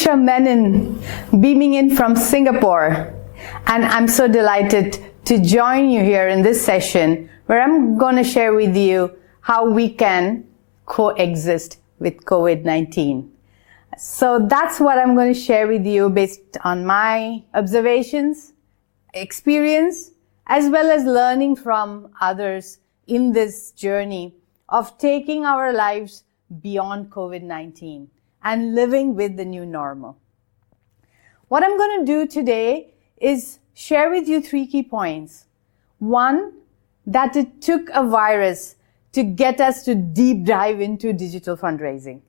Diksha Menon, beaming in from Singapore. And I'm so delighted to join you here in this session where I'm going to share with you how we can coexist with COVID-19. So that's what I'm going to share with you based on my observations, experience, as well as learning from others in this journey of taking our lives beyond COVID-19 and living with the new normal. What I'm going to do today is share with you 3 key points. One, that it took a virus to get us to deep dive into digital fundraising.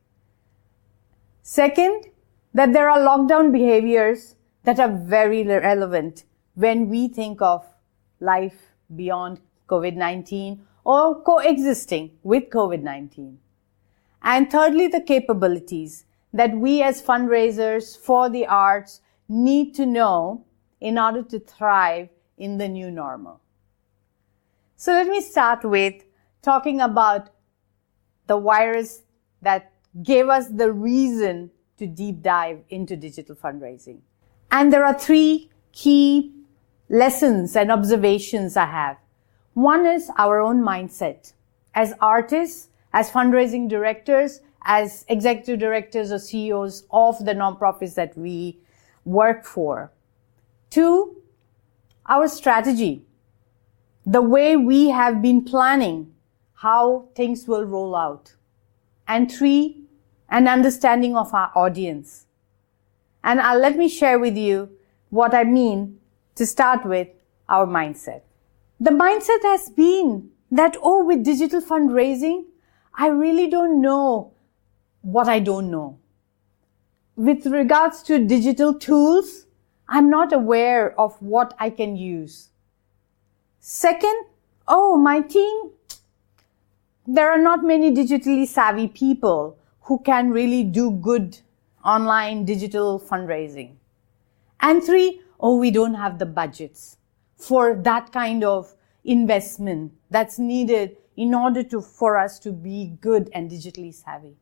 Second, that there are lockdown behaviors that are very relevant when we think of life beyond COVID-19 or coexisting with COVID-19. And thirdly, the capabilities that we as fundraisers for the arts need to know in order to thrive in the new normal. So let me start with talking about the virus that gave us the reason to deep dive into digital fundraising. And there are 3 key lessons and observations I have. One is our own mindset. As artists, as fundraising directors, as executive directors or CEOs of the nonprofits that we work for. 2, our strategy, the way we have been planning how things will roll out. And 3, an understanding of our audience. And let me share with you what I mean to start with our mindset. The mindset has been that, with digital fundraising, I really don't know what I don't know. With regards to digital tools, I'm not aware of what I can use. Second, my team, there are not many digitally savvy people who can really do good online digital fundraising. And 3, we don't have the budgets for that kind of investment that's needed in order for us to be good and digitally savvy.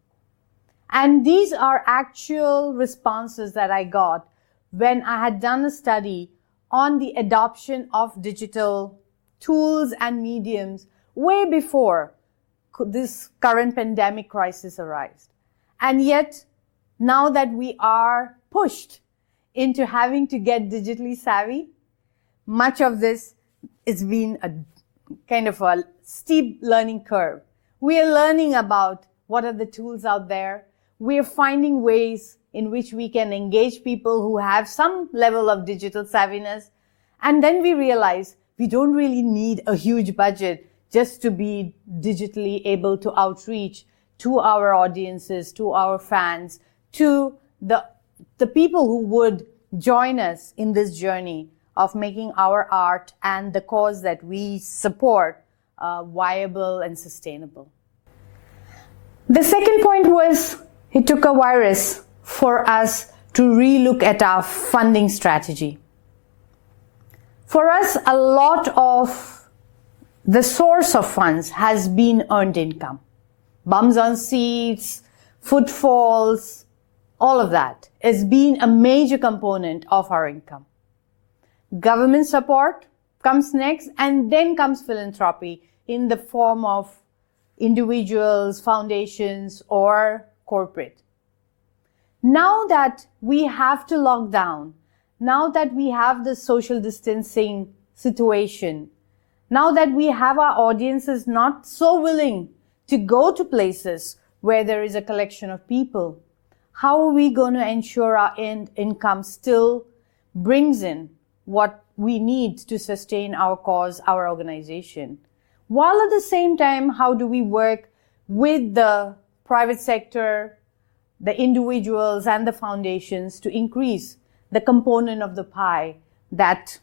And these are actual responses that I got when I had done a study on the adoption of digital tools and mediums way before this current pandemic crisis arose. And yet, now that we are pushed into having to get digitally savvy, much of this has been a kind of a steep learning curve. We are learning about what are the tools out there. We are finding ways in which we can engage people who have some level of digital savviness. And then we realize we don't really need a huge budget just to be digitally able to outreach to our audiences, to our fans, to the people who would join us in this journey of making our art and the cause that we support viable and sustainable. The second point was it took a virus for us to relook at our funding strategy. For us, a lot of the source of funds has been earned income. Bums on seats, footfalls, all of that has been a major component of our income. Government support comes next, and then comes philanthropy in the form of individuals, foundations, or corporate. Now that we have to lock down, now that we have the social distancing situation, now that we have our audiences not so willing to go to places where there is a collection of people, how are we going to ensure our income still brings in what we need to sustain our cause, our organization? While at the same time, how do we work with the private sector, the individuals and the foundations to increase the component of the pie that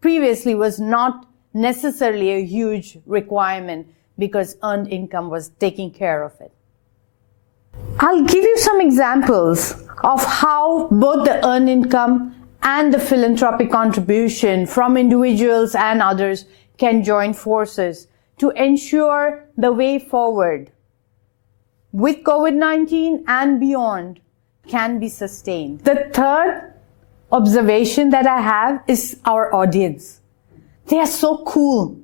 previously was not necessarily a huge requirement because earned income was taking care of it? I'll give you some examples of how both the earned income and the philanthropic contribution from individuals and others can join forces to ensure the way forward with COVID-19 and beyond can be sustained. The third observation that I have is our audience. They are so cool,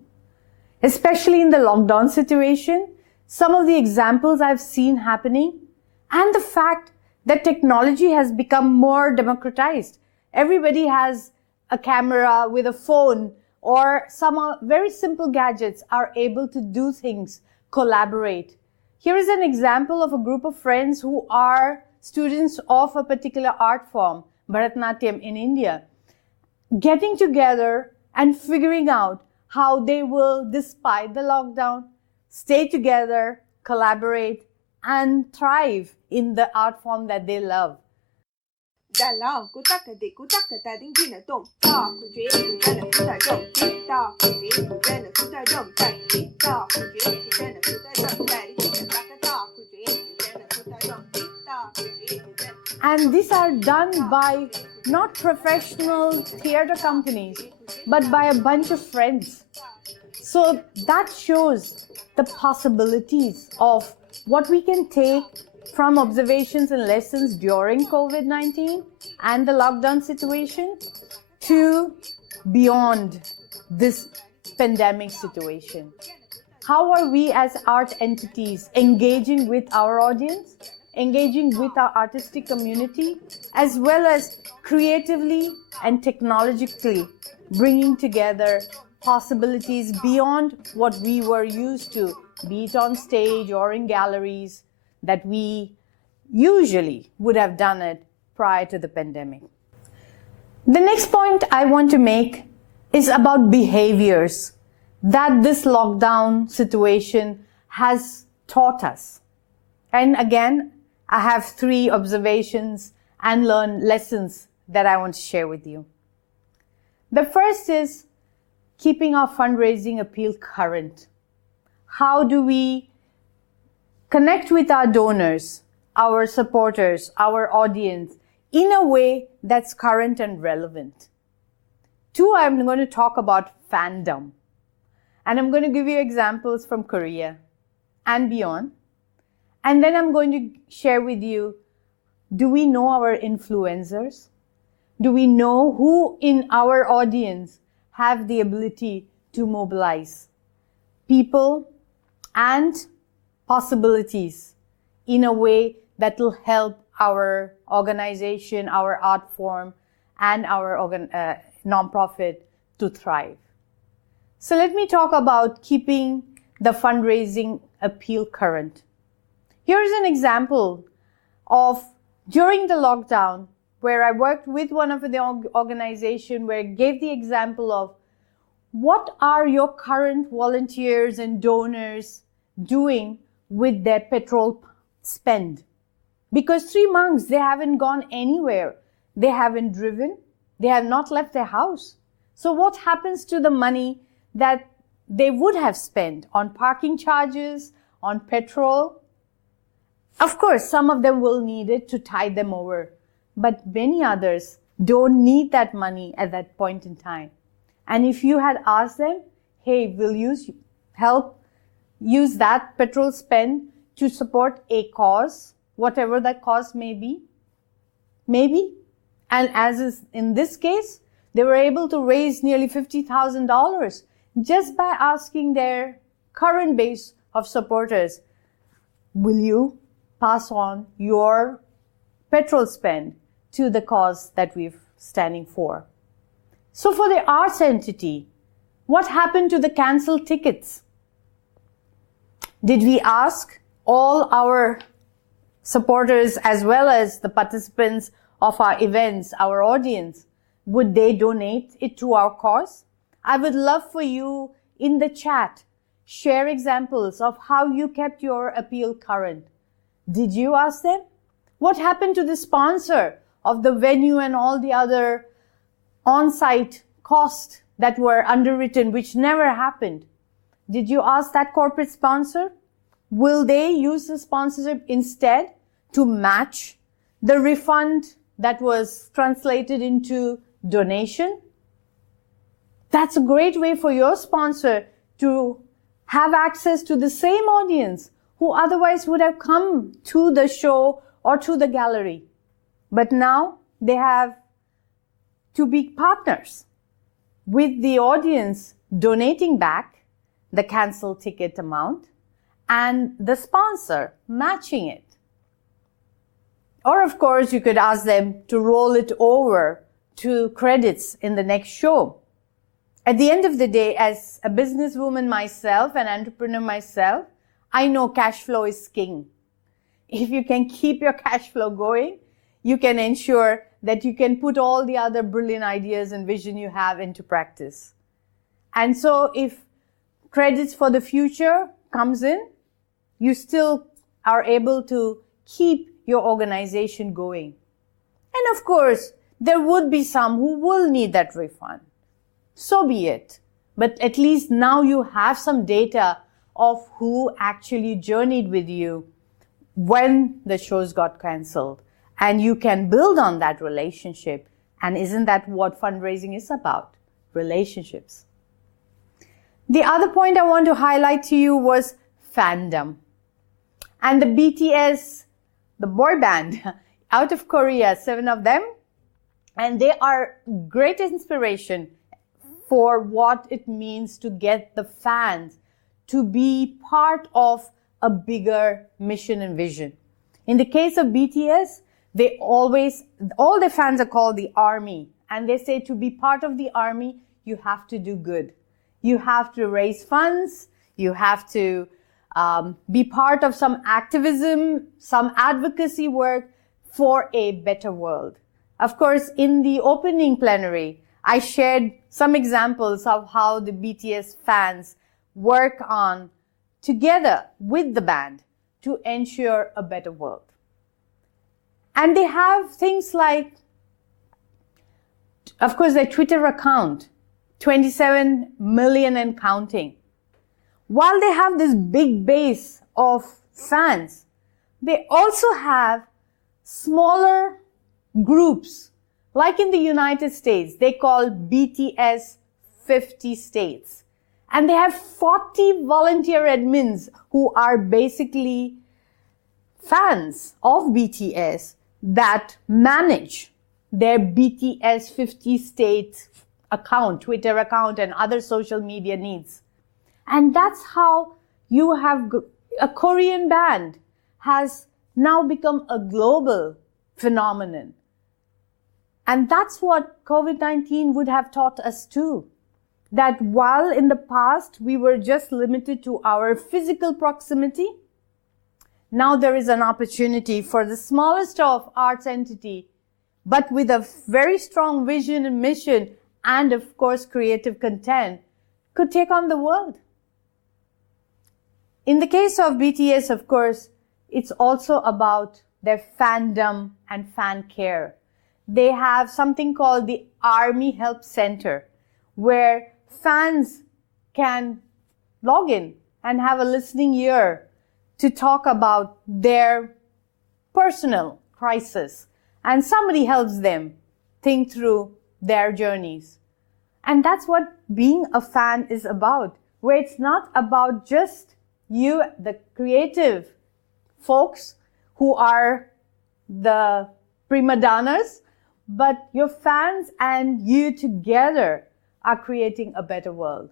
especially in the lockdown situation. Some of the examples I've seen happening, and the fact that technology has become more democratized. Everybody has a camera with a phone, or some very simple gadgets are able to do things, collaborate. Here is an example of a group of friends who are students of a particular art form, Bharatanatyam in India, getting together and figuring out how they will, despite the lockdown, stay together, collaborate, and thrive in the art form that they love. Dalam kutak-ketik kutak-ketak tinggi nak tom tak kujui kujan nak kutak jom tak kujui kujan nak kutak jom tak kujui kujan nak kutak jom dari kutak tak kujui kujan nak kutak jom tak kujui kujan. And these are done by not professional theater companies, but by a bunch of friends. So that shows the possibilities of what we can take from observations and lessons during COVID-19 and the lockdown situation to beyond this pandemic situation. How are we as art entities engaging with our audience, engaging with our artistic community, as well as creatively and technologically bringing together possibilities beyond what we were used to, be it on stage or in galleries, that we usually would have done it prior to the pandemic. The next point I want to make is about behaviors that this lockdown situation has taught us. And again, I have 3 observations and lessons that I want to share with you. The first is keeping our fundraising appeal current. How do we connect with our donors, our supporters, our audience in a way that's current and relevant? 2, I'm going to talk about fandom. And I'm going to give you examples from Korea and beyond. And then I'm going to share with you, do we know our influencers? Do we know who in our audience have the ability to mobilize people and possibilities in a way that will help our organization, our art form, and our nonprofit to thrive? So let me talk about keeping the fundraising appeal current. Here is an example of during the lockdown where I worked with one of the organization where I gave the example of what are your current volunteers and donors doing with their petrol spend? Because 3 months, they haven't gone anywhere. They haven't driven. They have not left their house. So what happens to the money that they would have spent on parking charges, on petrol? Of course, some of them will need it to tide them over, but many others don't need that money at that point in time. And if you had asked them, hey, will you help use that petrol spend to support a cause, whatever that cause may be? Maybe. And as is in this case, they were able to raise nearly $50,000 just by asking their current base of supporters, will you pass on your petrol spend to the cause that we're standing for? So for the arts entity, what happened to the canceled tickets? Did we ask all our supporters as well as the participants of our events, our audience, would they donate it to our cause? I would love for you in the chat, share examples of how you kept your appeal current. Did you ask them? What happened to the sponsor of the venue and all the other on-site costs that were underwritten, which never happened? Did you ask that corporate sponsor? Will they use the sponsorship instead to match the refund that was translated into donation? That's a great way for your sponsor to have access to the same audience who otherwise would have come to the show or to the gallery. But now they have to be partners with the audience donating back the canceled ticket amount and the sponsor matching it. Or of course, you could ask them to roll it over to credits in the next show. At the end of the day, as a businesswoman myself, an entrepreneur myself, I know cash flow is king. If you can keep your cash flow going, you can ensure that you can put all the other brilliant ideas and vision you have into practice. And so if credits for the future comes in, you still are able to keep your organization going. And of course, there would be some who will need that refund. So be it. But at least now you have some data of who actually journeyed with you when the shows got canceled. And you can build on that relationship. And isn't that what fundraising is about? Relationships. The other point I want to highlight to you was fandom. And the BTS, the boy band out of Korea, 7 of them, and they are great inspiration for what it means to get the fans to be part of a bigger mission and vision. In the case of BTS, all their fans are called the army, and they say to be part of the army, you have to do good. You have to raise funds, you have to be part of some activism, some advocacy work for a better world. Of course, in the opening plenary, I shared some examples of how the BTS fans work on together with the band to ensure a better world. And they have things like, of course, their Twitter account, 27 million and counting. While they have this big base of fans, they also have smaller groups. Like in the United States, they call BTS 50 states. And they have 40 volunteer admins who are basically fans of BTS that manage their BTS 50 state account, Twitter account, and other social media needs. And that's how you have a Korean band has now become a global phenomenon. And that's what COVID-19 would have taught us too. That while in the past we were just limited to our physical proximity, now there is an opportunity for the smallest of arts entity, but with a very strong vision and mission, and of course creative content, could take on the world. In the case of BTS, of course, it's also about their fandom and fan care. They have something called the Army Help Center, where fans can log in and have a listening ear to talk about their personal crisis. And somebody helps them think through their journeys. And that's what being a fan is about, where it's not about just you, the creative folks who are the prima donnas, but your fans and you together are creating a better world.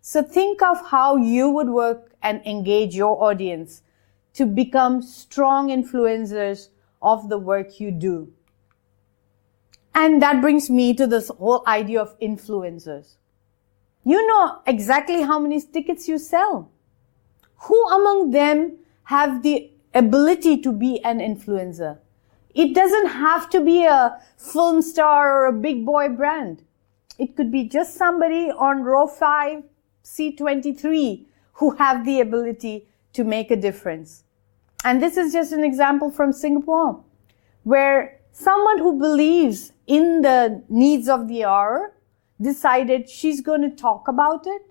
So think of how you would work and engage your audience to become strong influencers of the work you do. And that brings me to this whole idea of influencers. You know exactly how many tickets you sell. Who among them have the ability to be an influencer? It doesn't have to be a film star or a big boy brand. It could be just somebody on row 5, C23, who have the ability to make a difference. And this is just an example from Singapore, where someone who believes in the needs of the hour decided she's going to talk about it.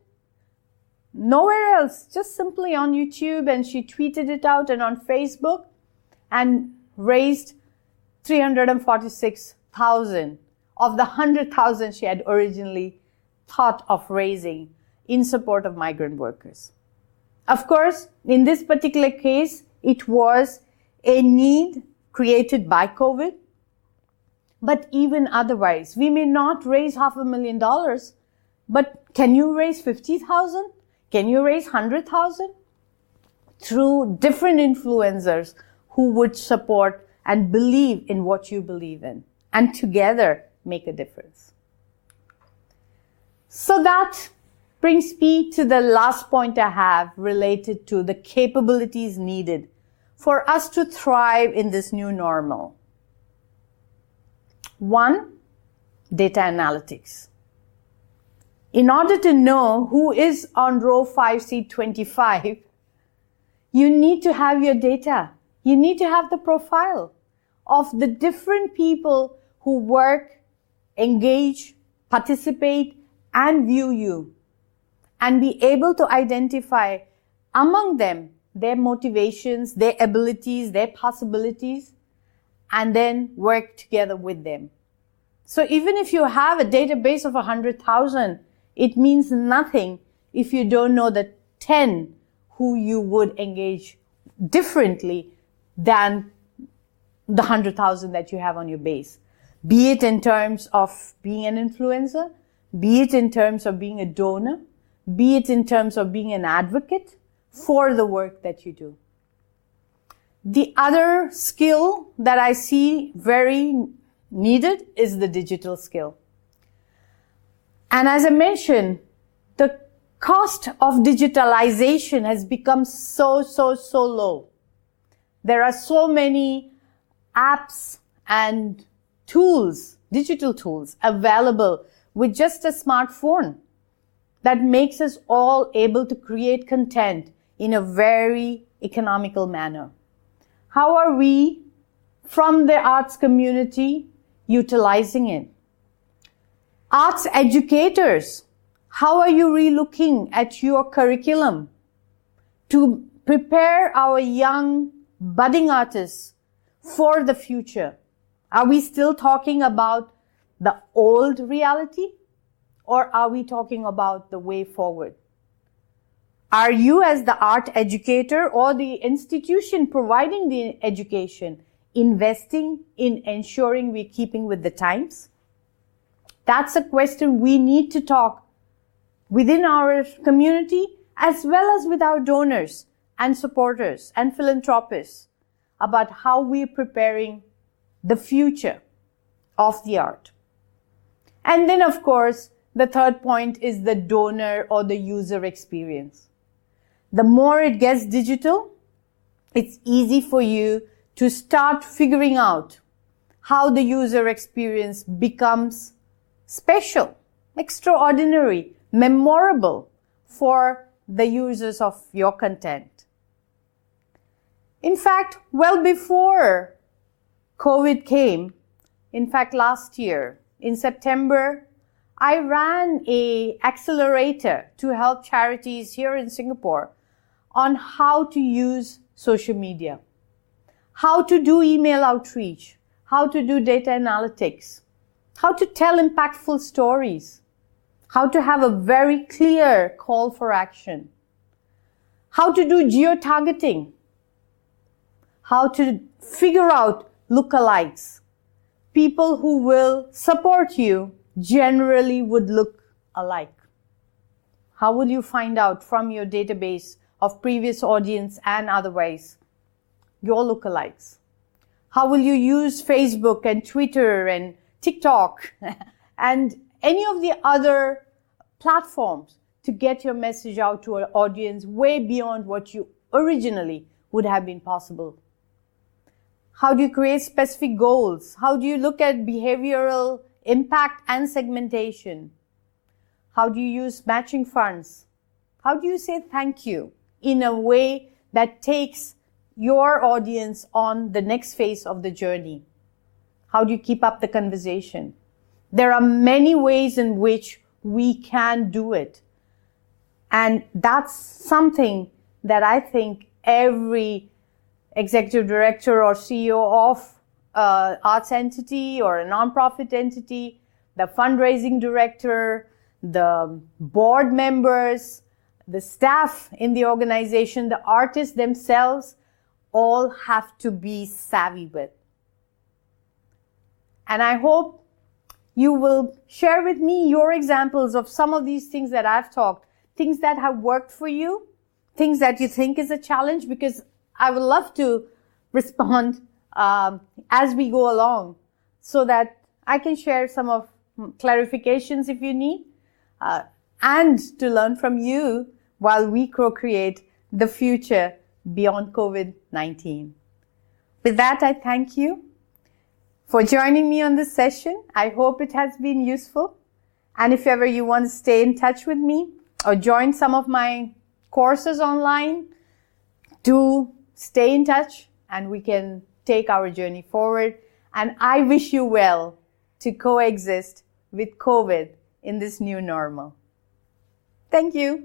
Nowhere else, just simply on YouTube, and she tweeted it out and on Facebook and raised 346,000 of the 100,000 she had originally thought of raising in support of migrant workers. Of course, in this particular case, it was a need created by COVID, But even otherwise, we may not raise $500,000, but can you raise 50,000? Can you raise 100,000? Through different influencers who would support and believe in what you believe in, and together make a difference. So that brings me to the last point I have related to the capabilities needed for us to thrive in this new normal. One, data analytics. In order to know who is on row 5, seat 25, you need to have your data. You need to have the profile of the different people who work, engage, participate, and view you, and be able to identify among them their motivations, their abilities, their possibilities, and then work together with them. So even if you have a database of 100,000, it means nothing if you don't know the 10 who you would engage differently than the 100,000 that you have on your base. Be it in terms of being an influencer, be it in terms of being a donor, be it in terms of being an advocate for the work that you do. The other skill that I see very needed is the digital skill. And as I mentioned, the cost of digitalization has become so low. There are so many apps and tools, digital tools, available with just a smartphone that makes us all able to create content in a very economical manner. How are we, from the arts community, utilizing it? Arts educators, how are you relooking at your curriculum to prepare our young budding artists for the future? Are we still talking about the old reality, or are we talking about the way forward? Are you, as the art educator or the institution providing the education, investing in ensuring we're keeping with the times? That's a question we need to talk within our community, as well as with our donors and supporters and philanthropists, about how we're preparing the future of the art. And then, of course, the third point is the donor or the user experience. The more it gets digital, it's easy for you to start figuring out how the user experience becomes special, extraordinary, memorable for the users of your content. In fact, well before COVID came, in fact last year, in September, I ran an accelerator to help charities here in Singapore on how to use social media, how to do email outreach, how to do data analytics, how to tell impactful stories, how to have a very clear call for action, how to do geo-targeting, how to figure out lookalikes. People who will support you generally would look alike. How will you find out from your database of previous audience and otherwise your lookalikes? How will you use Facebook and Twitter and TikTok and any of the other platforms to get your message out to an audience way beyond what you originally would have been possible? How do you create specific goals? How do you look at behavioral impact and segmentation? How do you use matching funds? How do you say thank you in a way that takes your audience on the next phase of the journey? How do you keep up the conversation? There are many ways in which we can do it. And that's something that I think every executive director or CEO of an arts entity or a nonprofit entity, the fundraising director, the board members, the staff in the organization, the artists themselves, all have to be savvy with. And I hope you will share with me your examples of some of these things that I've talked, things that have worked for you, things that you think is a challenge, because I would love to respond as we go along so that I can share some of clarifications if you need, and to learn from you while we co-create the future beyond COVID-19. With that, I thank you for joining me on this session. I hope it has been useful. And if ever you want to stay in touch with me or join some of my courses online, do stay in touch and we can take our journey forward. And I wish you well to coexist with COVID in this new normal. Thank you.